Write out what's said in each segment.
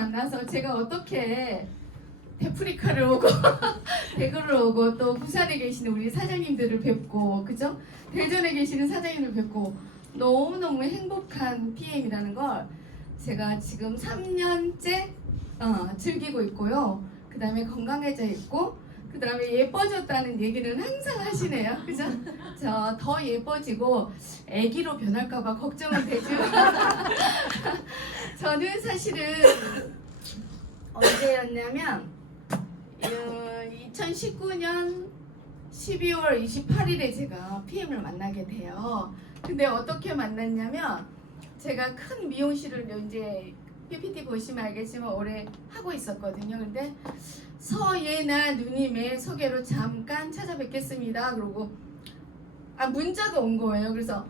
만나서 제가 어떻게 데프리카를 오고 대구를 오고 또 부산에 계시는 우리 사장님들을 뵙고 그죠? 대전에 계시는 사장님을 뵙고 너무너무 행복한 PM이라는 걸 제가 지금 3년째 즐기고 있고요. 그 다음에 건강해져 있고 그 다음에 예뻐졌다는 얘기는 항상 하시네요. 그죠? 저 더 예뻐지고 애기로 변할까봐 걱정은 되지만 저는 사실은 언제였냐면 2019년 12월 28일에 제가 PM을 만나게 돼요. 근데 어떻게 만났냐면 제가 큰 미용실을 이제 PPT 보시면 알겠지만 오래 하고 있었거든요. 근데 서예나 누님의 소개로 잠깐 찾아뵙겠습니다. 그러고 문자가 온 거예요. 그래서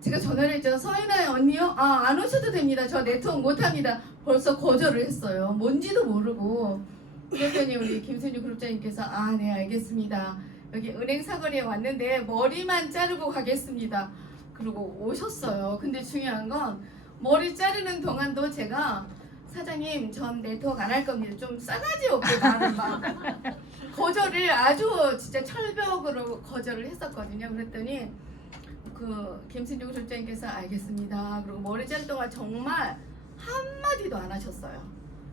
제가 전화를 했죠. 서예나 언니요? 안 오셔도 됩니다. 저 네트워크 못합니다. 벌써 거절을 했어요. 뭔지도 모르고. 그랬더니 우리 김선유 그룹장님께서 네 알겠습니다. 여기 은행 사거리에 왔는데 머리만 자르고 가겠습니다. 그리고 오셨어요. 근데 중요한 건 머리 자르는 동안도 제가 사장님 전 네트워크 안 할 겁니다. 좀 싸가지 없게 나는 막 거절을 아주 진짜 철벽으로 거절을 했었거든요. 그랬더니 그 김순중 실장님께서 알겠습니다. 그리고 머리 자를 동안 정말 한마디도 안 하셨어요.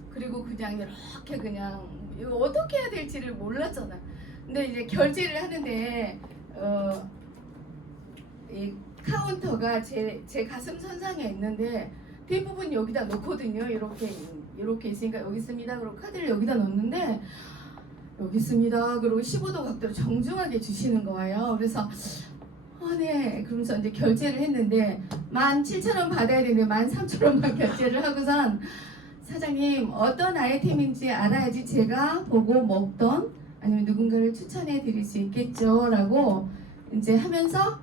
그리고 그냥 이렇게 그냥 이거 어떻게 해야 될지를 몰랐잖아요. 근데 이제 결제를 하는데 이 카운터가 제 가슴 선상에 있는데 대부분 여기다 놓거든요. 이렇게 있으니까 여기 있습니다. 그리고 카드를 여기다 넣는데 여기 있습니다. 그리고 15도 각도로 정중하게 주시는 거예요. 그래서 네. 그러면서 이제 결제를 했는데 17,000원 받아야 되는데 13,000원만 결제를 하고선 사장님 어떤 아이템인지 알아야지 제가 보고 먹던 아니면 누군가를 추천해 드릴 수 있겠죠 라고 이제 하면서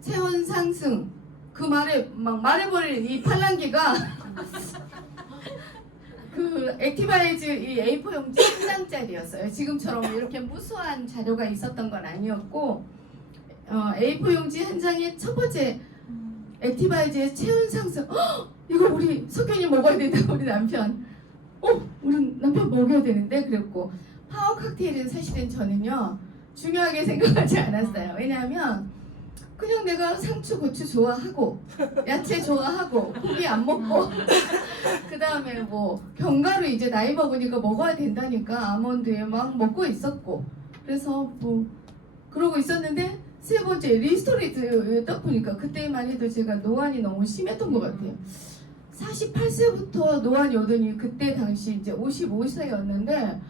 체온 상승 그 말에 막 말해버릴 이 팔랑귀가 그 액티바이즈 이 A4 용지 한 장짜리였어요. 지금처럼 이렇게 무수한 자료가 있었던 건 아니었고 A4 용지 한 장에 첫 번째 액티바이즈의 체온 상승. 이거 우리 석현이 먹어야 된다. 우리 남편. 우리 남편 먹여야 되는데 그랬고 파워 칵테일은 사실은 저는요 중요하게 생각하지 않았어요. 왜냐하면 그냥 내가 상추, 고추 좋아하고 야채 좋아하고 고기 안 먹고 그 다음에 뭐 견과류 이제 나이 먹으니까 먹어야 된다니까 아몬드에 막 먹고 있었고 그래서 뭐 그러고 있었는데 세 번째 리스토레이트 딱 보니까 그때만 해도 제가 노안이 너무 심했던 것 같아요. 48세부터 노안이 오더니 그때 당시 이제 55세였는데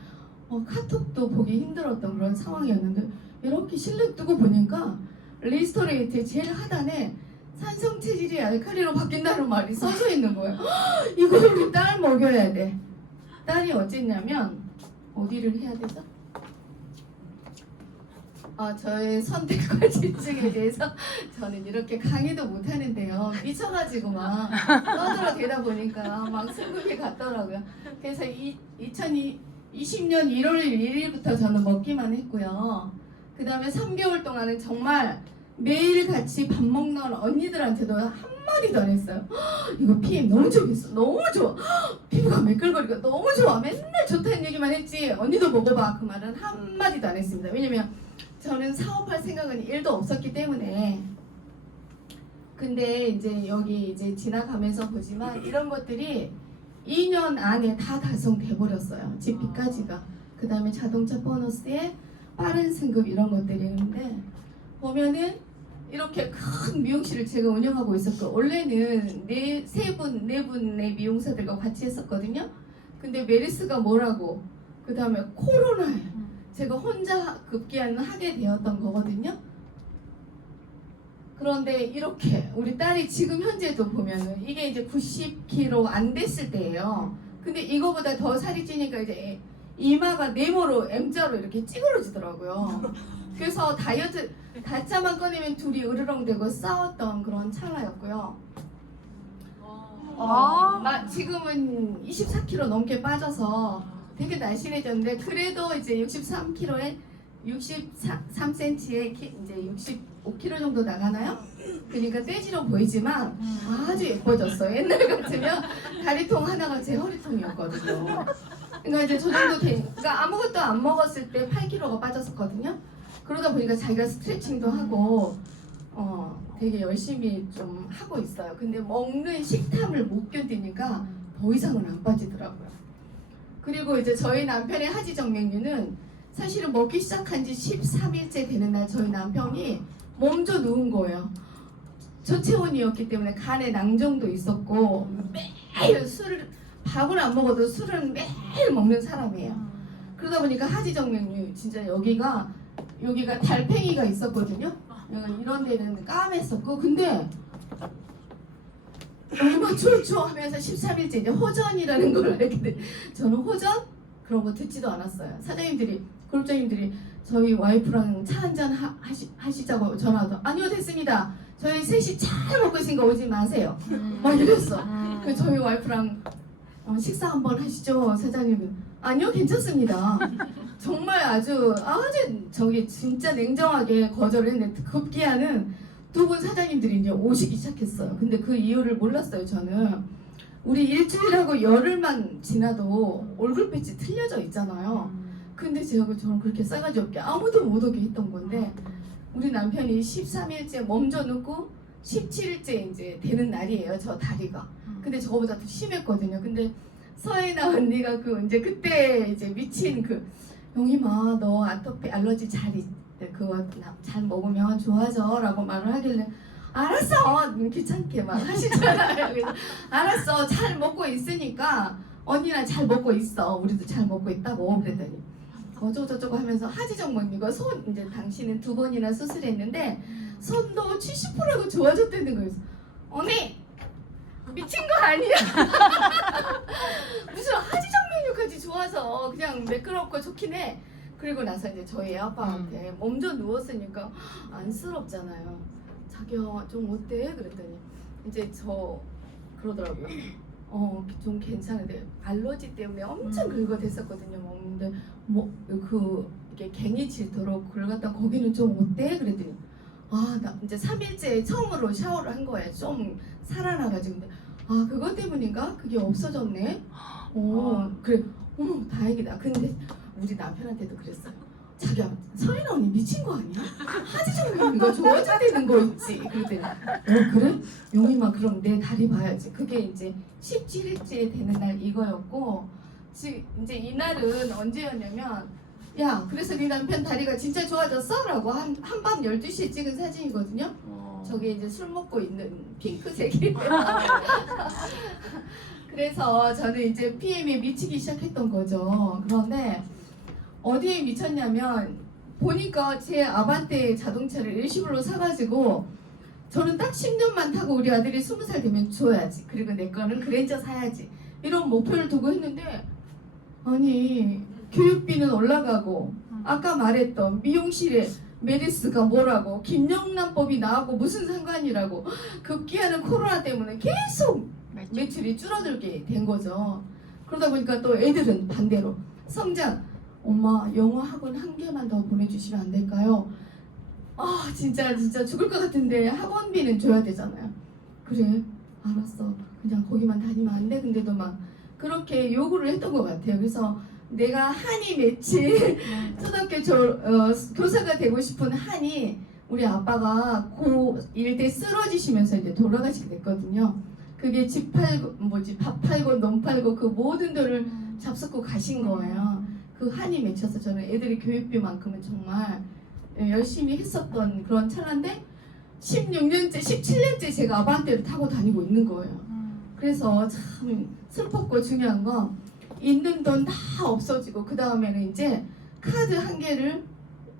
카톡도 보기 힘들었던 그런 상황이었는데 이렇게 실내 뜨고 보니까 리스토레이트 제일 하단에 산성 체질이 알칼리로 바뀐다는 말이 써져 있는 거예요. 이거 우리 딸 먹여야 돼. 딸이 어쨌냐면 어디를 해야 되죠? 저의 선택과 집중에 대해서 저는 이렇게 강의도 못하는데요. 미쳐가지고 막 떠들어대다 보니까 막 승급이 갔더라고요. 그래서 2020년 1월 1일부터 저는 먹기만 했고요. 그 다음에 3개월 동안은 정말 매일 같이 밥 먹는 언니들한테도 한마디도 안 했어요. 이거 PM 너무 좋겠어. 너무 좋아. 피부가 매끌거리고 너무 좋아. 맨날 좋다는 얘기만 했지 언니도 먹어봐. 그 말은 한마디도 안 했습니다. 왜냐면 저는 사업할 생각은 1도 없었기 때문에. 근데 이제 여기 이제 지나가면서 보지만 이런 것들이 2년 안에 다 달성돼 버렸어요. 집비까지가. 그 다음에 자동차 보너스에 빠른 승급 이런 것들이 있는데 보면은 이렇게 큰 미용실을 제가 운영하고 있었고 원래는 네 분의 미용사들과 같이 했었거든요. 근데 메르스가 뭐라고 그 다음에 코로나에 제가 혼자 급기야는 하게 되었던 거거든요. 그런데 이렇게 우리 딸이 지금 현재도 보면은 이게 이제 90kg 안 됐을 때예요. 근데 이거보다 더 살이 찌니까 이제 이마가 네모로 M자로 이렇게 찌그러지더라고요. 그래서 다이어트 다짜만 꺼내면 둘이 으르렁대고 싸웠던 그런 찰나였고요. 지금은 24kg 넘게 빠져서 되게 날씬해졌는데 그래도 이제 63kg에 63cm에 이제 5kg 정도 나가나요? 그러니까 떼지로 보이지만 아주 예뻐졌어요. 옛날 같으면 다리통 하나가 제 허리통이었거든요. 그러니까 이제 저 정도 되니까 아무것도 안 먹었을 때 8kg가 빠졌었거든요. 그러다 보니까 자기가 스트레칭도 하고 되게 열심히 좀 하고 있어요. 근데 먹는 식탐을 못 견디니까 더 이상은 안 빠지더라고요. 그리고 이제 저희 남편의 하지정맥류는 사실은 먹기 시작한 지 13일째 되는 날 저희 남편이 몸져 누운 거예요. 저체온이었기 때문에 간에 낭정도 있었고 매일 술을 밥을 안 먹어도 술은 매일 먹는 사람이에요. 그러다 보니까 하지정맥류 진짜 여기가 달팽이가 있었거든요. 이런 데는 까맸었고 근데 얼마 추워 하면서 13일째 이제 호전이라는 걸 알게 돼. 저는 호전 그런 거 듣지도 않았어요. 사장님들이 그룹장님들이 저희 와이프랑 차 한잔 하시자고 전화도 아니요 됐습니다. 저희 셋이 잘 먹고 있으니까 오지 마세요. 막 이랬어. 그래서 저희 와이프랑 식사 한번 하시죠. 사장님은 아니요 괜찮습니다. 정말 아주 저기 진짜 냉정하게 거절을 했는데 급기야는 두 분 사장님들이 이제 오시기 시작했어요. 근데 그 이유를 몰랐어요. 저는 우리 일주일하고 열흘만 지나도 얼굴빛이 틀려져 있잖아요. 근데 저는 그렇게 싸가지 없게 아무도 못 오게 했던 건데 우리 남편이 13일째 멈춰 놓고 17일째 이제 되는 날이에요. 저 다리가. 근데 저거보다 더 심했거든요. 근데 서혜나 언니가 이제 그때 이제 미친 영희마 너 아토피 알러지 그거 잘 먹으면 좋아져라고 말을 하길래 알았어 귀찮게 막 하시잖아요. 그래서 알았어 잘 먹고 있으니까 언니랑 잘 먹고 있어 우리도 잘 먹고 있다고 그랬더니 어쩌고저쩌고 하면서 하지정맥류가 이제 당신은 2번이나 수술했는데 손도 70%가 좋아졌다는 거예요. 언니 미친 거 아니야? 무슨 하지정맥류까지 좋아서 그냥 매끄럽고 좋긴 해. 그리고 나서 이제 저희 애아빠한테 몸져 누웠으니까 안쓰럽잖아요. 자기야 좀 어때? 그랬더니 이제 저 그러더라고요. 좀 괜찮은데 알러지 때문에 엄청 긁어댔었거든요. 먹는데 이게 갱이 질도록 긁었다 거기는 좀 어때? 그랬더니 나 이제 3일째 처음으로 샤워를 한 거예요. 좀 살아나가지고 근데 그것 때문인가? 그게 없어졌네. 그래 다행이다. 근데 우리 남편한테도 그랬어요. 자기야 서인아 언니 미친 거 아니야? 하지정맥류가 좋아지는 거 있지. 그랬더니 그래? 용이마 그럼 내 다리 봐야지. 그게 이제 17일째 되는 날 이거였고 지금 이제 이날은 언제였냐면 야 그래서 네 남편 다리가 진짜 좋아졌어? 라고 한밤 12시에 찍은 사진이거든요. 저게 이제 술 먹고 있는 핑크색이 그래서 저는 이제 PM에 미치기 시작했던 거죠. 그런데 어디에 미쳤냐면 보니까 제 아반떼 자동차를 일시불로 사가지고 저는 딱 10년만 타고 우리 아들이 20살 되면 줘야지. 그리고 내 거는 그랜저 사야지. 이런 목표를 두고 했는데 아니 교육비는 올라가고 아까 말했던 미용실에 메리스가 뭐라고 김영란법이 나하고 무슨 상관이라고 급기야는 코로나 때문에 계속 매출이 줄어들게 된 거죠. 그러다 보니까 또 애들은 반대로 성장 엄마 영어 학원 1개만 더 보내주시면 안 될까요? 진짜 죽을 것 같은데 학원비는 줘야 되잖아요. 그래 알았어 그냥 거기만 다니면 안 돼? 근데도 막 그렇게 요구를 했던 것 같아요. 그래서 내가 한이 맺힌 초등학교 교사가 되고 싶은 한이 우리 아빠가 고1 때 쓰러지시면서 이제 돌아가시게 됐거든요. 그게 밥 팔고 농 팔고 그 모든 돈을 잡숫고 가신 거예요. 그 한이 맺혀서 저는 애들이 교육비만큼은 정말 열심히 했었던 그런 찰나인데 16년째, 17년째 제가 아반떼를 타고 다니고 있는 거예요. 그래서 참 슬펐고 중요한 건 있는 돈 다 없어지고 그 다음에는 이제 카드 1개를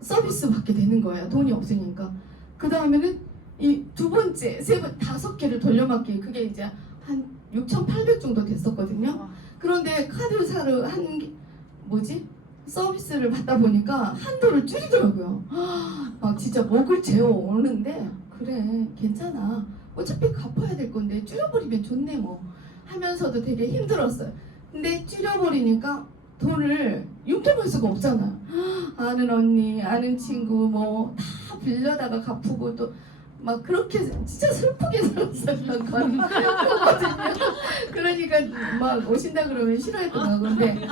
서비스 받게 되는 거예요. 돈이 없으니까. 그 다음에는 이 2번째, 3번, 5개를 돌려막기 그게 이제 한 6,800 정도 됐었거든요. 그런데 카드사를 서비스를 받다 보니까 한도를 줄이더라고요. 막 진짜 목을 재워 오는데 그래 괜찮아 어차피 갚아야 될 건데 줄여버리면 좋네 뭐 하면서도 되게 힘들었어요. 근데 줄여버리니까 돈을 융통할 수가 없잖아. 아는 언니, 아는 친구 뭐 다 빌려다가 갚고 또 막 그렇게 진짜 슬프게 살았었던 거거든요. 그러니까 막 오신다 그러면 싫어했던 거. 근데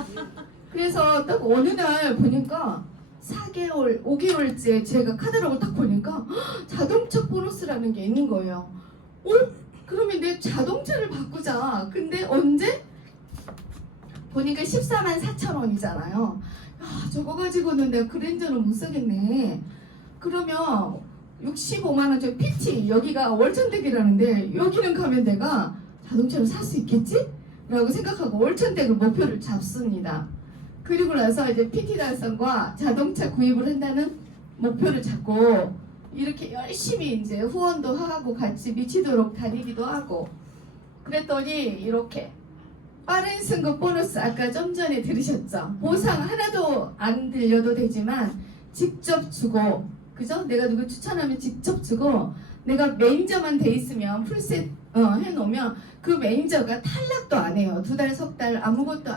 그래서 딱 어느 날 보니까 4개월, 5개월째 제가 카talog을 딱 보니까 자동차 보너스라는 게 있는 거예요. 그러면 내 자동차를 바꾸자. 근데 언제? 보니까 14만 4천 원이잖아요. 저거 가지고는 내가 그랜저는 못 사겠네. 그러면 65만 원짜리 PT, 여기가 월천댁이라는데 여기는 가면 내가 자동차를 살 수 있겠지? 라고 생각하고 월천댁을 목표를 잡습니다. 그리고 나서 이제 PT 달성과 자동차 구입을 한다는 목표를 잡고 이렇게 열심히 이제 후원도 하고 같이 미치도록 다니기도 하고 그랬더니 이렇게 빠른 승급 보너스 아까 좀 전에 들으셨죠? 보상 하나도 안 들려도 되지만 직접 주고 그죠? 내가 누구 추천하면 직접 주고 내가 매니저만 돼 있으면 풀셋 해놓으면 그 매니저가 탈락도 안 해요. 2달, 석 달 아무것도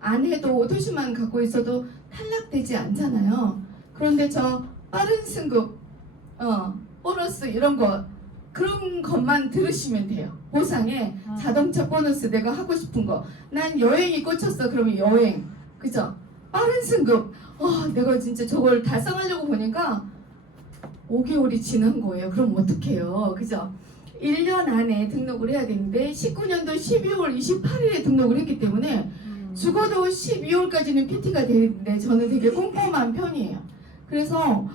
안 해도 도시만 갖고 있어도 탈락되지 않잖아요. 그런데 저 빠른 승급 보너스 이런 거 그런 것만 들으시면 돼요. 보상에 자동차 보너스 내가 하고 싶은 거. 난 여행이 꽂혔어. 그러면 여행. 그죠? 빠른 승급. 내가 진짜 저걸 달성하려고 보니까 5개월이 지난 거예요. 그럼 어떡해요. 그죠? 1년 안에 등록을 해야 되는데 19년도 12월 28일에 등록을 했기 때문에 죽어도 12월까지는 PT가 되는데 저는 되게 꼼꼼한 편이에요. 그래서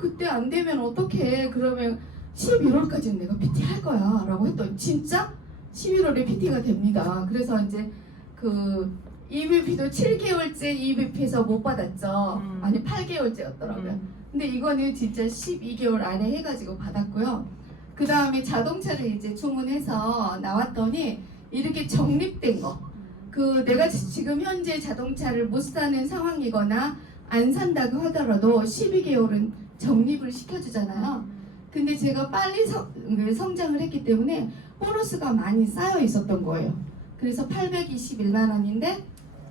그때 안 되면 어떡해. 그러면 11월까지는 내가 PT 할 거야 라고 했더니 진짜 11월에 PT가 됩니다. 그래서 이제 그 EVP도 7개월째 EVP에서 못 받았죠. 아니 8개월째였더라고요. 근데 이거는 진짜 12개월 안에 해가지고 받았고요. 그 다음에 자동차를 이제 주문해서 나왔더니 이렇게 적립된 거. 그 내가 지금 현재 자동차를 못 사는 상황이거나 안 산다고 하더라도 12개월은 적립을 시켜주잖아요. 근데 제가 빨리 성장을 했기 때문에 보너스가 많이 쌓여 있었던 거예요. 그래서 821만 원인데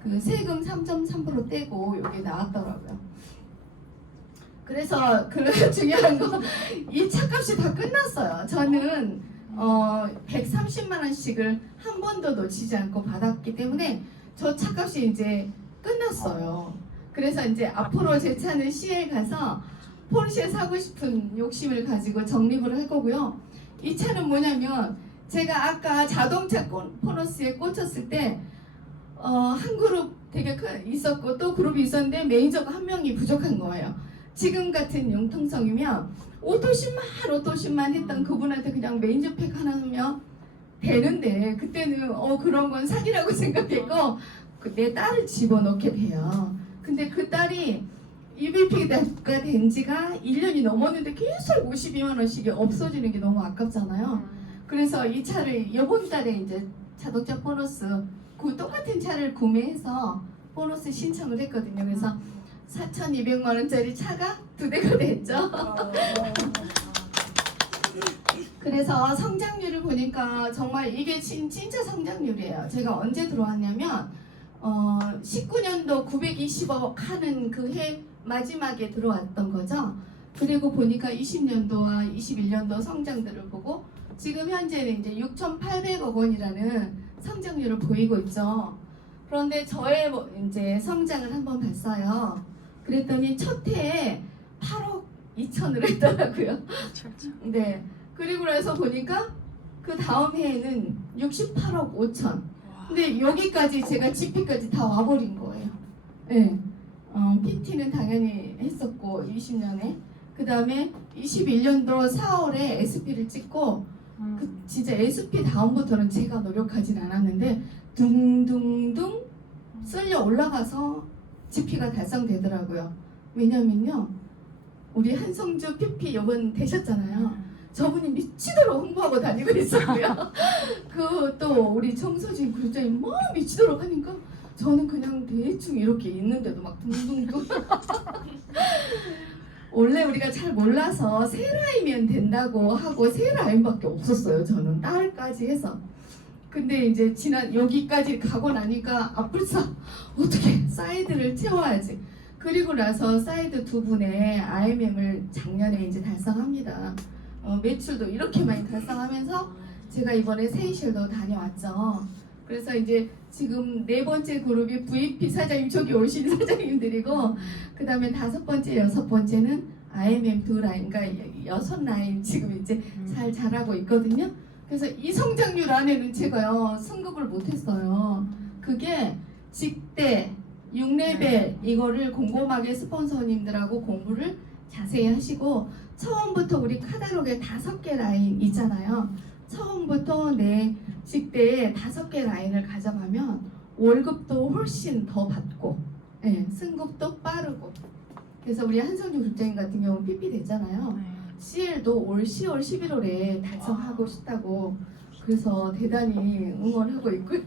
그 세금 3.3% 떼고 여기 나왔더라고요. 그래서 그 중요한 거 이 차값이 다 끝났어요. 저는 130만 원씩을 한 번도 놓치지 않고 받았기 때문에 저 차값이 이제 끝났어요. 그래서 이제 앞으로 제 차는 CL 가서 포르쉐 사고 싶은 욕심을 가지고 적립을 할 거고요. 이 차는 뭐냐면 제가 아까 자동차 보너스에 꽂혔을 때 한 그룹 되게 있었고 또 그룹이 있었는데 매니저가 한 명이 부족한 거예요. 지금 같은 융통성이면 오토십만 했던 그분한테 그냥 매니저팩 하나 넣으면 되는데 그때는 그런 건 사기라고 생각했고 내 딸을 집어넣게 돼요. 근데 그 딸이 EVP가 된 지가 1년이 넘었는데 계속 52만 원씩이 없어지는 게 너무 아깝잖아요. 그래서 이 차를 이번 달에 이제 자동차 보너스 그 똑같은 차를 구매해서 보너스 신청을 했거든요. 그래서 4,200만 원짜리 차가 2대가 됐죠. 그래서 성장률을 보니까 정말 이게 진짜 성장률이에요. 제가 언제 들어왔냐면 19년도 920억 하는 그 해 마지막에 들어왔던 거죠. 그리고 보니까 20년도와 21년도 성장들을 보고 지금 현재는 이제 6,800억 원이라는 성장률을 보이고 있죠. 그런데 저의 이제 성장을 한번 봤어요. 그랬더니 첫 해에 8억 2천을 했더라고요. 네. 그리고 나서 보니까 그 다음 해에는 68억 5천. 근데 여기까지 제가 GP까지 다 와버린 거예요. 네. PT는 당연히 했었고 20년에 그 다음에 21년도 4월에 SP를 찍고 진짜 SP 다음부터는 제가 노력하진 않았는데 둥둥둥 쓸려 올라가서 GP가 달성되더라고요. 왜냐면요 우리 한성주 PP 이번 되셨잖아요. 저분이 미치도록 홍보하고 다니고 있었고요. 그 또 우리 정서진 그룹장님 막 미치도록 하니까 저는 그냥 대충 이렇게 있는데도 막 둥둥둥 원래 우리가 잘 몰라서 세 라인이면 된다고 하고 세 라인밖에 없었어요. 저는 딸까지 해서 근데 이제 지난 여기까지 가고 나니까 불사 어떻게 사이드를 채워야지. 그리고 나서 사이드 두 분의 IMM을 작년에 이제 달성합니다. 매출도 이렇게 많이 달성하면서 제가 이번에 세이셸도 다녀왔죠. 그래서 이제 지금 네 번째 그룹이 VP 사장님, 저기 오신 사장님들이고, 그 다음에 다섯 번째, 여섯 번째는 IMM 두 라인, 그러니까 여섯 라인 지금 이제 잘 자라고 있거든요. 그래서 이 성장률 안에는 제가요 승급을 못했어요. 그게 직대 6레벨 이거를 곰곰하게 스폰서님들하고 공부를 자세히 하시고, 처음부터 우리 카다록에 5개 라인 있잖아요. 처음부터 내 직대에 5개 라인을 가져가면 월급도 훨씬 더 받고, 승급도 빠르고. 그래서 우리 한성준 국장님 같은 경우는 PP 됐잖아요. CL도 올 10월, 11월에 달성하고 싶다고, 그래서 대단히 응원하고 있고요.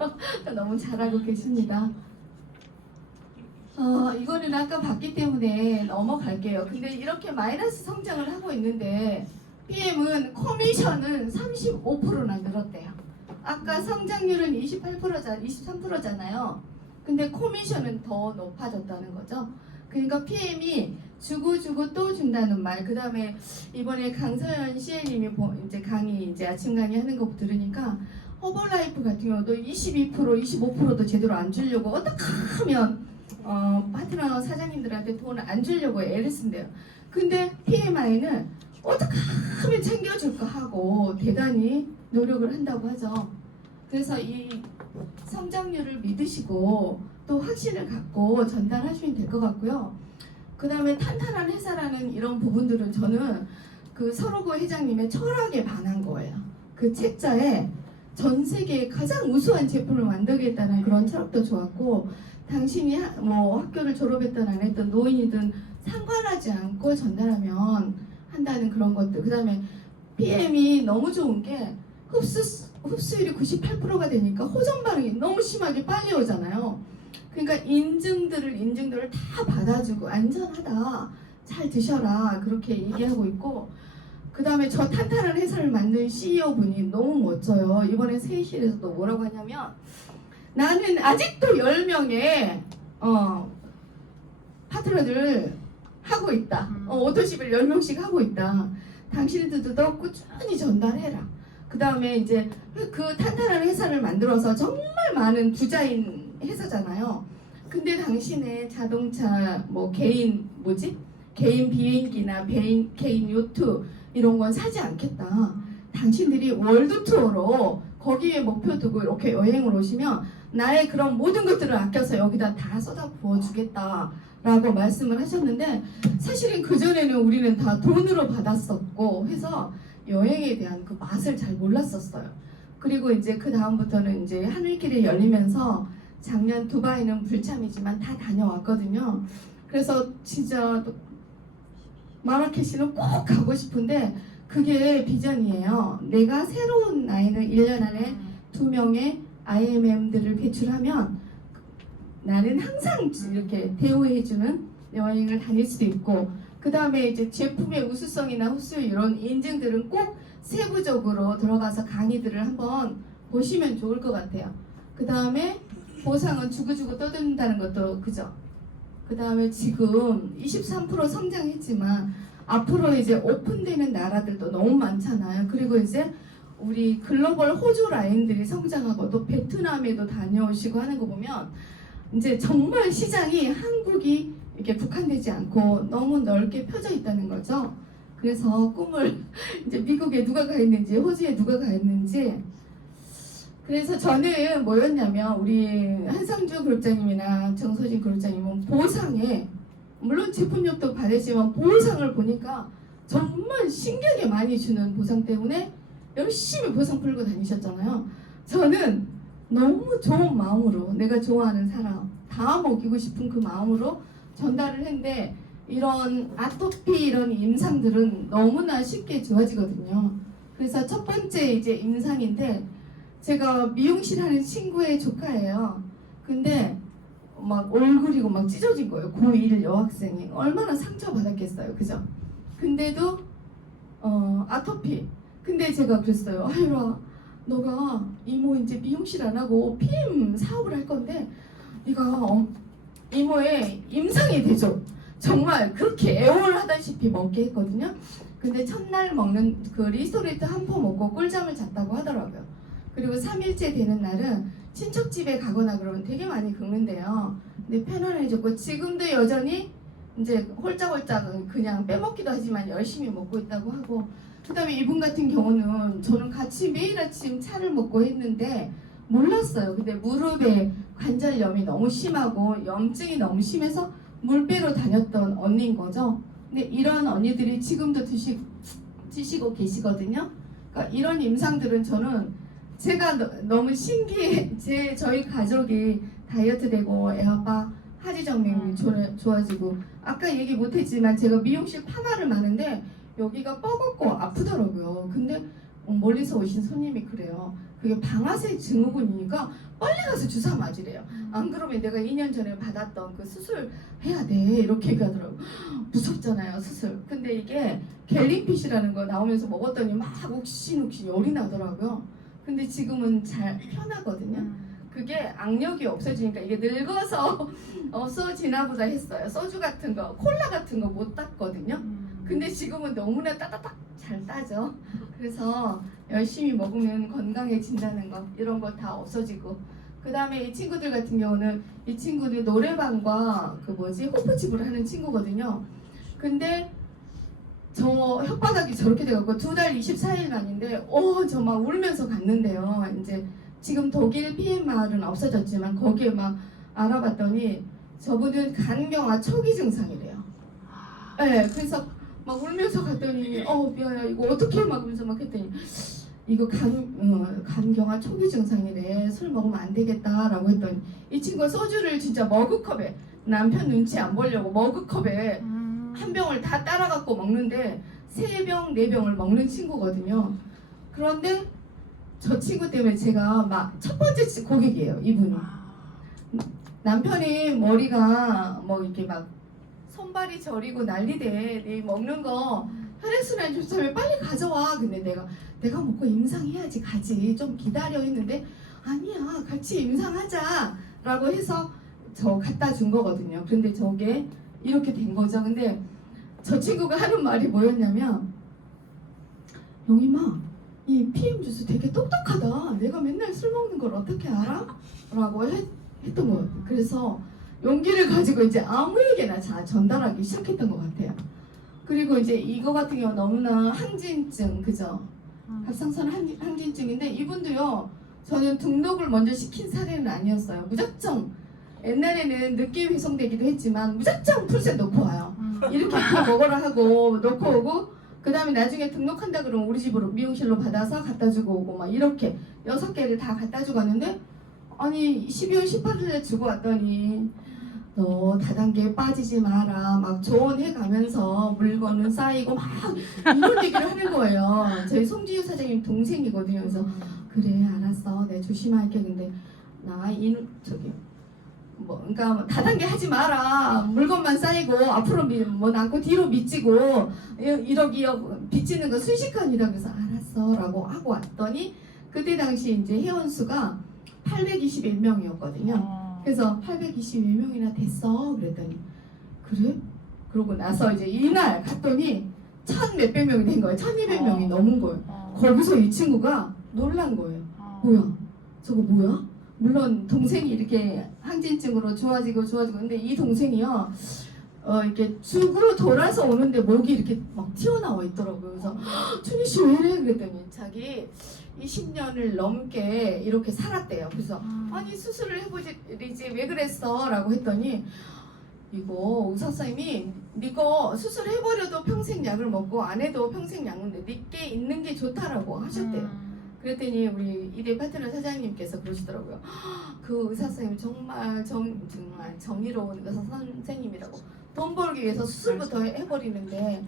너무 잘하고 계십니다. 이거는 아까 봤기 때문에 넘어갈게요. 근데 이렇게 마이너스 성장을 하고 있는데 PM은 커미션은 35%나 늘었대요. 아까 성장률은 23%잖아요. 근데 커미션은 더 높아졌다는 거죠. 그러니까 PM이 주고 또 준다는 말. 그 다음에 이번에 강서연 CL님이 이제 강의, 이제 아침 강의 하는 거 들으니까 허벌라이프 같은 경우도 22%, 25%도 제대로 안 주려고 어떻게 하면 파트너 사장님들한테 돈을 안 주려고 애를 쓴대요. 근데 PMI는 어떻게 하면 챙겨줄까 하고 대단히 노력을 한다고 하죠. 그래서 이 성장률을 믿으시고 또 확신을 갖고 전달하시면 될 것 같고요. 그 다음에 탄탄한 회사라는 이런 부분들은 저는 그 서로고 회장님의 철학에 반한 거예요. 그 책자에 전 세계에 가장 우수한 제품을 만들겠다는 그런 철학도 좋았고, 당신이 뭐 학교를 졸업했든 안 했든 노인이든 상관하지 않고 전달하면 한다는 그런 것들. 그 다음에 PM이 너무 좋은 게 흡수율이 98%가 되니까 호전 반응이 너무 심하게 빨리 오잖아요. 그러니까 인증들을 다 받아주고 안전하다, 잘 드셔라, 그렇게 얘기하고 있고, 그 다음에 저 탄탄한 회사를 만든 CEO 분이 너무 멋져요. 이번에 세이실에서도 뭐라고 하냐면, 나는 아직도 10명의 파트너들을 하고 있다. 오토십을 10명씩 하고 있다. 당신들도 꾸준히 전달해라. 그 다음에 이제 그 탄탄한 회사를 만들어서 정말 많은 부자인 회사잖아요. 근데 당신의 자동차 개인 비행기나 개인 요트 이런 건 사지 않겠다. 당신들이 월드 투어로 거기에 목표 두고 이렇게 여행을 오시면 나의 그런 모든 것들을 아껴서 여기다 다 쏟아 부어주겠다 라고 말씀을 하셨는데, 사실은 그전에는 우리는 다 돈으로 받았었고 해서 여행에 대한 그 맛을 잘 몰랐었어요. 그리고 이제 그 다음부터는 이제 하늘길이 열리면서 작년 두바이는 불참이지만 다 다녀왔거든요. 그래서 진짜 마라케시는 꼭 가고 싶은데 그게 비전이에요. 내가 새로운 라인을 1년 안에 2명의 IMM들을 배출하면 나는 항상 이렇게 대우해주는 여행을 다닐 수도 있고, 그 다음에 이제 제품의 우수성이나 흡수율 이런 인증들은 꼭 세부적으로 들어가서 강의들을 한번 보시면 좋을 것 같아요. 그 다음에 보상은 주고주고 떠든다는 것도 그죠. 그 다음에 지금 23% 성장했지만 앞으로 이제 오픈되는 나라들도 너무 많잖아요. 그리고 이제 우리 글로벌 호주 라인들이 성장하고 또 베트남에도 다녀오시고 하는 거 보면 이제 정말 시장이 한국이 이렇게 국한되지 않고 너무 넓게 펴져 있다는 거죠. 그래서 꿈을 이제 미국에 누가 가 있는지, 호주에 누가 가 있는지. 그래서 저는 뭐였냐면 우리 한상주 그룹장님이나 정서진 그룹장님은 보상에, 물론 제품력도 받으시면 보상을 보니까 정말 신기하게 많이 주는 보상 때문에 열심히 보상 풀고 다니셨잖아요. 저는 너무 좋은 마음으로 내가 좋아하는 사람 다 먹이고 싶은 그 마음으로 전달을 했는데, 이런 아토피 이런 임상들은 너무나 쉽게 좋아지거든요. 그래서 첫 번째 이제 임상인데, 제가 미용실 하는 친구의 조카예요. 근데 막 얼굴이고 막 찢어진 거예요. 고1 여학생이 얼마나 상처받았겠어요, 그죠? 근데도 아토피. 근데 제가 그랬어요. 아유라, 너가 이모 이제 미용실 안 하고 PM 사업을 할 건데 네가 이모의 임상이 되죠. 정말 그렇게 애원하다시피 먹게 했거든요. 근데 첫날 먹는 그 리스토레이트 한 포 먹고 꿀잠을 잤다고 하더라고요. 그리고 3일째 되는 날은 친척 집에 가거나 그러면 되게 많이 긁는데요. 근데 편안해졌고 지금도 여전히 이제 홀짝홀짝 그냥 빼먹기도 하지만 열심히 먹고 있다고 하고, 그다음에 이분 같은 경우는 저는 같이 매일 아침 차를 먹고 했는데 몰랐어요. 근데 무릎에 관절염이 너무 심하고 염증이 너무 심해서 물배로 다녔던 언니인 거죠. 근데 이런 언니들이 지금도 드시고 계시거든요. 그러니까 이런 임상들은 저는 제가 너무 신기해. 저희 가족이 다이어트 되고 애아빠 하지정맥이 좋아지고, 아까 얘기 못했지만 제가 미용실 파마를 많은데 여기가 뻐겁고 아프더라고요. 근데 멀리서 오신 손님이 그래요. 그게 방아쇠 증후군이니까 빨리 가서 주사 맞으래요. 안 그러면 내가 2년 전에 받았던 그 수술 해야 돼 이렇게 얘기하더라고요. 무섭잖아요 수술. 근데 이게 갤링핏이라는 거 나오면서 먹었더니 막 욱신욱신 열이 나더라고요. 근데 지금은 잘 편하거든요. 그게 악력이 없어지니까 이게 늙어서 없어지나 보다 했어요. 소주 같은 거, 콜라 같은 거 못 땄거든요. 근데 지금은 너무나 따다닥 잘 따죠. 그래서 열심히 먹으면 건강해진다는 거, 이런 거 다 없어지고, 그 다음에 이 친구들 같은 경우는 이 친구들 노래방과 그 호프집을 하는 친구거든요. 근데 저 혓바닥이 저렇게 돼갖고 2달 24일 만인데 저 막 울면서 갔는데요. 이제 지금 독일 PM 마을은 없어졌지만 거기에 막 알아봤더니 저분은 간경화 초기 증상이래요. 네, 그래서 막 울면서 갔더니 미아야 이거 어떻게 막 울면서 막 했더니 이거 간경화 초기 증상이래. 술 먹으면 안 되겠다라고 했더니 이 친구가 소주를 진짜 머그컵에, 남편 눈치 안 보려고 머그컵에 한 병을 다 따라갖고 먹는데 3병, 4병을 먹는 친구거든요. 그런데 저 친구 때문에 제가 막 첫 번째 고객이에요. 이분이. 남편이 머리가 뭐 이렇게 막 손발이 저리고 난리대. 네 먹는 거 혈액순환 좋다면 빨리 가져와. 근데 내가 먹고 임상해야지 가지. 좀 기다려 했는데 아니야 같이 임상하자 라고 해서 저 갖다 준 거거든요. 근데 저게 이렇게 된 거죠. 근데 저 친구가 하는 말이 뭐였냐면, 영임아 이 PM 주스 되게 똑똑하다. 내가 맨날 술 먹는 걸 어떻게 알아? 라고 했던 거예요. 그래서 용기를 가지고 이제 아무에게나 전달하기 시작했던 것 같아요. 그리고 이제 이거 같은 경우 너무나 항진증, 그죠? 갑상선 항진증인데 이분도요, 저는 등록을 먼저 시킨 사례는 아니었어요. 무작정 옛날에는 늦게 회송되기도 했지만 무작정 풀셋 놓고 와요. 이렇게 먹어라 하고 놓고 오고, 그 다음에 나중에 등록한다 그러면 우리 집으로 미용실로 받아서 갖다 주고 오고 막 이렇게 6개를 다 갖다 주고 왔는데, 아니 12월 18일에 주고 왔더니 너 다단계에 빠지지 마라 막 조언해 가면서 물건은 쌓이고 막 이런 얘기를 하는 거예요. 저희 송지유 사장님 동생이거든요. 그래서 그래 알았어 내가 조심할게. 근데 나 그러니까 다단계 하지 마라. 물건만 쌓이고 앞으로 남고 뒤로 미치고 1억 2억 빚지는 거 순식간이다. 그래서 알았어라고 하고 왔더니 그때 당시 이제 회원수가 821명이었거든요. 그래서 821명이나 됐어 그랬더니 그래? 그러고 나서 이제 이날 갔더니 1,몇백 명이 된 거예요. 1,200명이 넘은 거예요. 거기서 이 친구가 놀란 거예요. 뭐야? 저거 뭐야? 물론 동생이 이렇게 항진증으로 좋아지고 근데 이 동생이요 이렇게 죽으로 돌아서 오는데 목이 이렇게 막 튀어나와 있더라고요. 그래서 춘희 씨 왜 이래? 그랬더니 자기 20년을 넘게 이렇게 살았대요. 그래서 아니 수술을 해보지 왜 그랬어? 라고 했더니 이거 의사 선생님이 니거 수술해버려도 평생 약을 먹고 안 해도 평생 약 먹는데 니께 있는 게 좋다라고 하셨대요. 그랬더니 우리 이대 파트너 사장님께서 그러시더라고요. 그 의사 선생님 정말 정의로운 의사 선생님이라고. 돈 벌기 위해서 수술부터 해버리는데,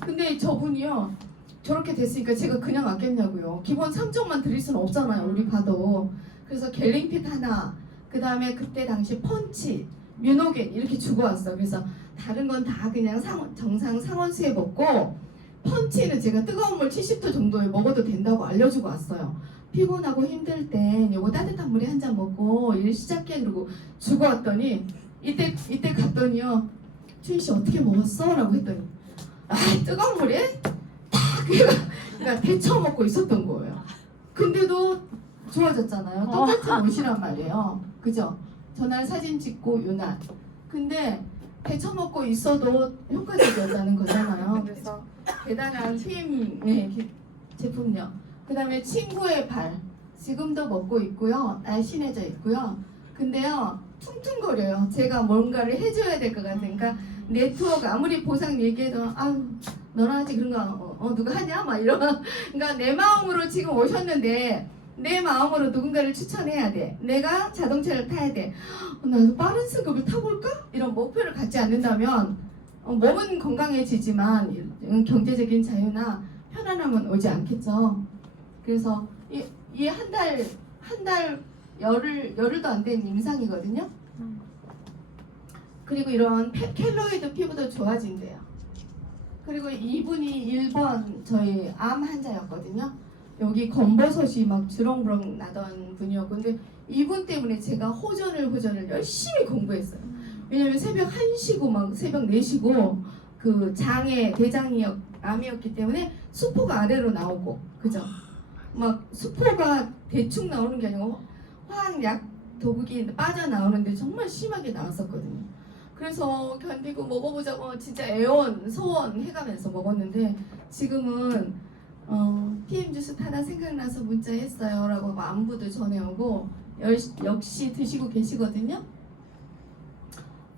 근데 저분이요 저렇게 됐으니까 제가 그냥 왔겠냐고요. 기본 3종만 드릴 수는 없잖아요 우리 봐도. 그래서 갤링핏 하나, 그 다음에 그때 당시 펀치, 뮤노겐 이렇게 주고 왔어. 그래서 다른 건 다 그냥 정상 상온수에 먹고 펀치는 제가 뜨거운 물 70도 정도에 먹어도 된다고 알려주고 왔어요. 피곤하고 힘들 땐 요거 따뜻한 물에 한 잔 먹고 일 시작해. 그러고 주고 왔더니 이때 갔더니요, 주인 씨 어떻게 먹었어? 라고 했더니 아, 뜨거운 물에 딱 그러니까 데쳐 먹고 있었던 거예요. 근데도 좋아졌잖아요. 똑같은 옷이란 말이에요. 그죠? 전날 사진 찍고 요날. 근데 데쳐 먹고 있어도 효과적이었다는 거잖아요. 그래서 대단한 PM의 제품력. 그 다음에 친구의 발. 지금도 먹고 있고요. 날씬해져 있고요. 근데요, 퉁퉁거려요. 제가 뭔가를 해줘야 될 것 같으니까 네트워크 아무리 보상 얘기해도 아유 너랑 하지 그런 거 누가 하냐 막 이러. 그러니까 내 마음으로 지금 오셨는데 내 마음으로 누군가를 추천해야 돼. 내가 자동차를 타야 돼. 나도 빠른 승급을 타볼까? 이런 목표를 갖지 않는다면 몸은 건강해지지만 경제적인 자유나 편안함은 오지 않겠죠. 그래서 이 한 달 열흘도 안 된 임상이거든요. 그리고 이런 켈로이드 피부도 좋아진대요. 그리고 이분이 1번 저희 암 환자였거든요. 여기 검버섯이 막 주렁부렁 나던 분이었고, 근데 이분 때문에 제가 호전을 열심히 공부했어요. 왜냐면 새벽 1시고 막 새벽 4시고 그 장에 대장이 암이었기 때문에 수포가 아래로 나오고, 그죠? 막 수포가 대충 나오는 게 아니고 화학 도구기 빠져나오는데 정말 심하게 나왔었거든요. 그래서 견디고 먹어보자고 진짜 애원, 소원 해가면서 먹었는데 지금은 PM 주스 타다 생각나서 문자했어요 라고 안부도 전해오고 역시 드시고 계시거든요.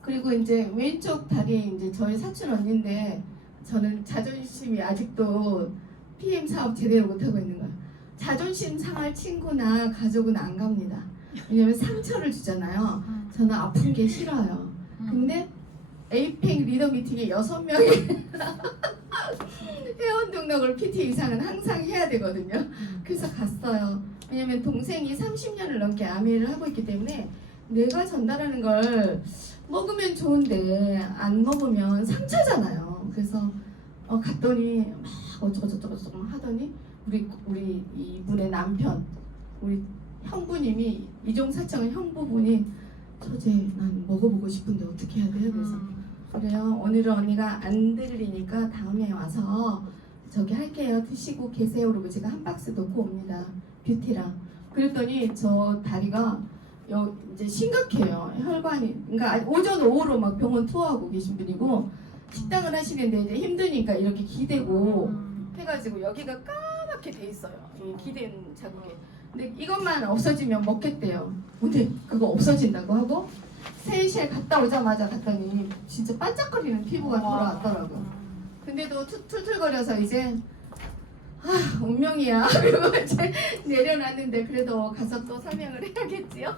그리고 이제 왼쪽 다리 이제 저희 사촌 언니인데 저는 자존심이 아직도 PM 사업 제대로 못하고 있는 거예요. 자존심 상할 친구나 가족은 안 갑니다. 왜냐면 상처를 주잖아요. 저는 아픈 게 싫어요. 근데 에이펙 리더 미팅에 6명의 회원 등록을 PT 이상은 항상 해야 되거든요. 그래서 갔어요. 왜냐면 동생이 30년을 넘게 아메를 하고 있기 때문에 내가 전달하는 걸 먹으면 좋은데 안 먹으면 상처잖아요. 그래서 갔더니 막 어쩌고저쩌고 하더니 우리 이분의 남편, 우리 형부님이 이종사청 형부분이 처제 난 먹어보고 싶은데 어떻게 해야 돼요? 그래서 그래요. 오늘은 언니가 안 들리니까 다음에 와서 저기 할게요. 드시고 계세요. 그러고 제가 한 박스 놓고 옵니다. 뷰티랑. 그랬더니 저 다리가 이제 심각해요. 혈관이. 그러니까 오전 오후로 막 병원 투어하고 계신 분이고 식당을 하시는데 이제 힘드니까 이렇게 기대고 해가지고 여기가 까맣게 돼 있어요. 이 기댄 자국이. 근데 이것만 없어지면 먹겠대요. 근데 그거 없어진다고 하고 세이셸 갔다 오자마자 갔더니 진짜 반짝거리는 피부가 돌아왔더라고요. 근데도 툴툴거려서 이제 운명이야. 그리고 이제 내려놨는데 그래도 가서 또 설명을 해야겠지요.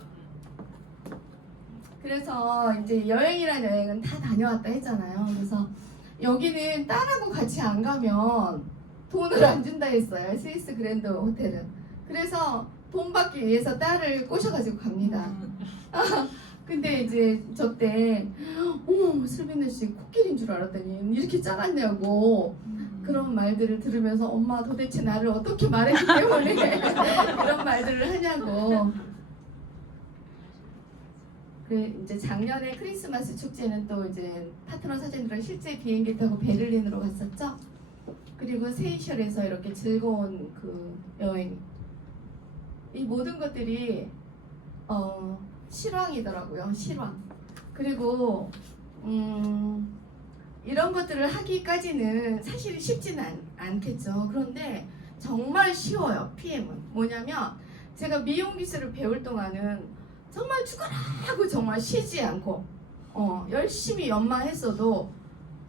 그래서 이제 여행이란 여행은 다 다녀왔다 했잖아요. 그래서 여기는 딸하고 같이 안 가면 돈을 안 준다 했어요. 스위스 그랜드 호텔은. 그래서 돈 받기 위해서 딸을 꼬셔가지고 갑니다. 근데 이제 저때 슬비나 씨 코끼리인 줄 알았더니 이렇게 작았냐고 그런 말들을 들으면서 엄마 도대체 나를 어떻게 말했기 때문에 그런 말들을 하냐고. 이제 작년에 크리스마스 축제는 또 이제 파트너 사진들과 실제 비행기 타고 베를린으로 갔었죠. 그리고 세이셜에서 이렇게 즐거운 그 여행. 이 모든 것들이 실황이더라고요. 실황. 그리고 이런 것들을 하기까지는 사실 쉽지는 않겠죠. 그런데 정말 쉬워요. PM은 뭐냐면 제가 미용 기술을 배울 동안은 정말 죽어라고 정말 쉬지 않고 열심히 연마했어도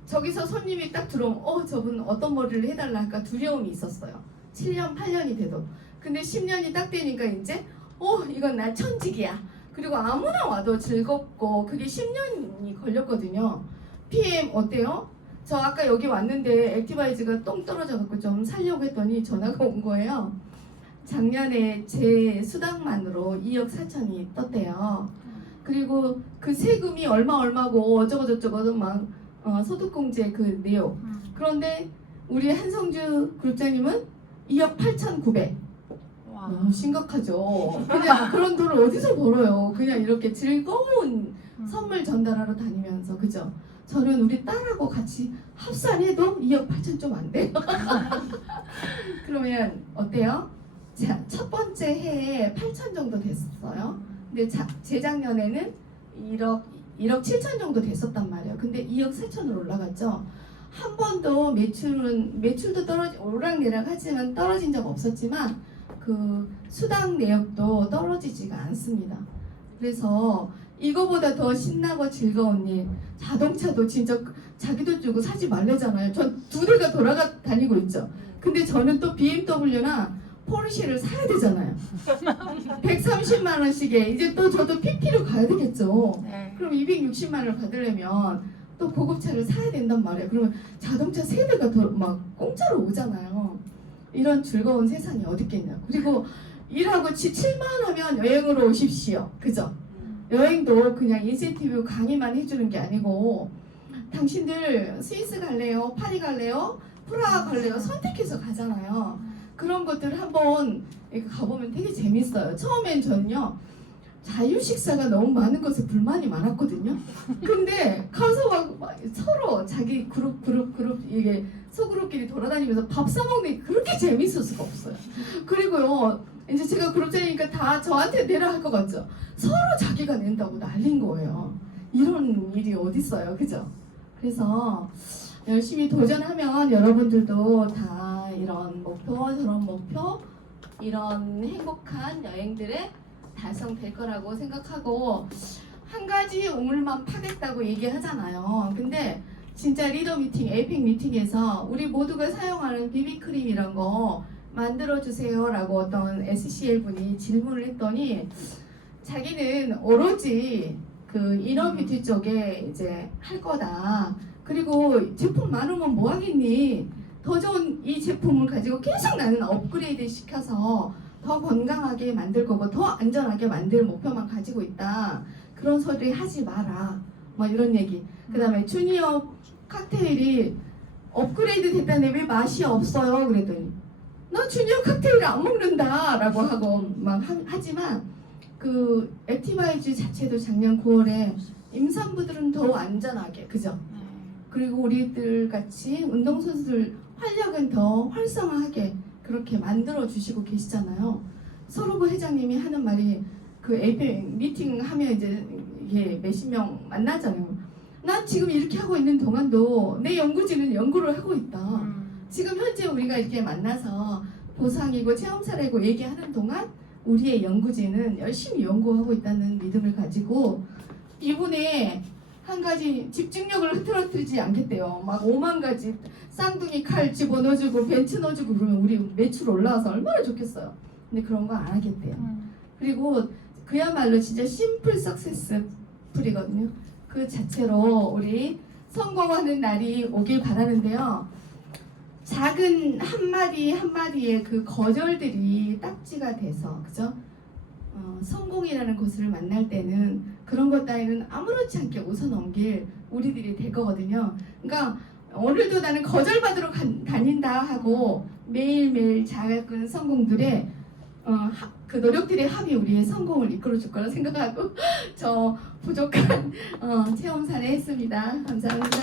저기서 손님이 딱 들어오면 저분 어떤 머리를 해달라 할까 두려움이 있었어요. 7년 8년이 돼도. 근데 10년이 딱 되니까 이제 이건 나 천직이야. 그리고 아무나 와도 즐겁고 그게 10년이 걸렸거든요. PM 어때요? 저 아까 여기 왔는데 액티바이즈가 똥 떨어져갖고 좀 살려고 했더니 전화가 온 거예요. 작년에 제 수당만으로 2억 4천이 떴대요. 그리고 그 세금이 얼마고 어쩌고저쩌고 막 소득공제 그 내용. 그런데 우리 한성주 그룹장님은 2억 8,900. 너무 심각하죠. 그냥 그런 돈을 어디서 벌어요? 그냥 이렇게 즐거운 선물 전달하러 다니면서, 그죠? 저는 우리 딸하고 같이 합산해도 2억 8천 좀 안 돼요. 그러면 어때요? 자, 첫 번째 해에 8천 정도 됐어요. 근데 재작년에는 1억 7천 정도 됐었단 말이에요. 근데 2억 4천으로 올라갔죠. 한 번도 매출도 오락내락 하지만 떨어진 적 없었지만 그 수당 내역도 떨어지지가 않습니다. 그래서 이거보다 더 신나고 즐거운 일, 자동차도 진짜 자기 돈 주고 사지 말래잖아요. 전 두 대가 돌아다니고 있죠. 근데 저는 또 BMW나 포르쉐를 사야 되잖아요. 130만 원씩에 이제 또 저도 PP로 가야 되겠죠. 그럼 260만 원을 받으려면 또 고급차를 사야 된단 말이에요. 그러면 자동차 세 대가 더 막 공짜로 오잖아요. 이런 즐거운 세상이 어디 있겠냐. 그리고 일하고 지칠만 하면 여행으로 오십시오. 그죠? 여행도 그냥 인센티브 강의만 해주는 게 아니고 당신들 스위스 갈래요? 파리 갈래요? 프라하 갈래요? 선택해서 가잖아요. 그런 것들 한번 가보면 되게 재밌어요. 처음엔 저는요 자유 식사가 너무 많은 것에 불만이 많았거든요. 근데 가서 막 서로 자기 그룹 이게 소그룹끼리 돌아다니면서 밥 사먹는 게 그렇게 재밌을 수가 없어요. 그리고요 이제 제가 그룹장이니까 다 저한테 내라 할 것 같죠. 서로 자기가 낸다고 난린 거예요. 이런 일이 어딨어요, 그죠? 그래서 열심히 도전하면 여러분들도 다 이런 목표, 저런 목표, 이런 행복한 여행들에 달성될 거라고 생각하고 한 가지 우물만 파겠다고 얘기하잖아요. 근데 진짜 리더 미팅, 에이펙 미팅에서 우리 모두가 사용하는 비비크림 이런 거 만들어주세요 라고 어떤 SCL 분이 질문을 했더니 자기는 오로지 그 이너뷰티 쪽에 이제 할 거다. 그리고 제품 많으면 뭐 하겠니? 더 좋은 이 제품을 가지고 계속 나는 업그레이드 시켜서 더 건강하게 만들 거고 더 안전하게 만들 목표만 가지고 있다. 그런 소리 하지 마라. 뭐 이런 얘기. 그 다음에 주니어 칵테일이 업그레이드 됐다는데 왜 맛이 없어요? 그랬더니 나 주니어 칵테일을 안 먹는다 라고 하고 막 하지만 그 액티바이즈 자체도 작년 9월에 임산부들은 더 안전하게, 그죠? 그리고 우리들 같이 운동선수들 활력은 더 활성화하게 그렇게 만들어 주시고 계시잖아요. 서로부 회장님이 하는 말이 그 에이펙 미팅 하면 이제 이게 몇십 명 만나잖아요. 난 지금 이렇게 하고 있는 동안도 내 연구진은 연구를 하고 있다. 지금 현재 우리가 이렇게 만나서 보상이고 체험사례고 얘기하는 동안 우리의 연구진은 열심히 연구하고 있다는 믿음을 가지고 이분의 한 가지 집중력을 흐트러뜨리지 않겠대요. 막 5만 가지 쌍둥이 칼 집어넣어주고 벤츠 넣어주고 그러면 우리 매출 올라와서 얼마나 좋겠어요. 근데 그런 거 안 하겠대요. 그리고 그야말로 진짜 심플 석세스 풀이거든요. 그 자체로 우리 성공하는 날이 오길 바라는데요. 작은 한마디 한마디의 그 거절들이 딱지가 돼서, 그죠? 성공이라는 것을 만날 때는 그런 것 따위는 아무렇지 않게 웃어넘길 우리들이 될 거거든요. 그러니까 오늘도 나는 거절받으러 다닌다 하고 매일매일 작은 성공들의 그 노력들의 합이 우리의 성공을 이끌어 줄 거라 생각하고 저 부족한 체험 사례 했습니다. 감사합니다.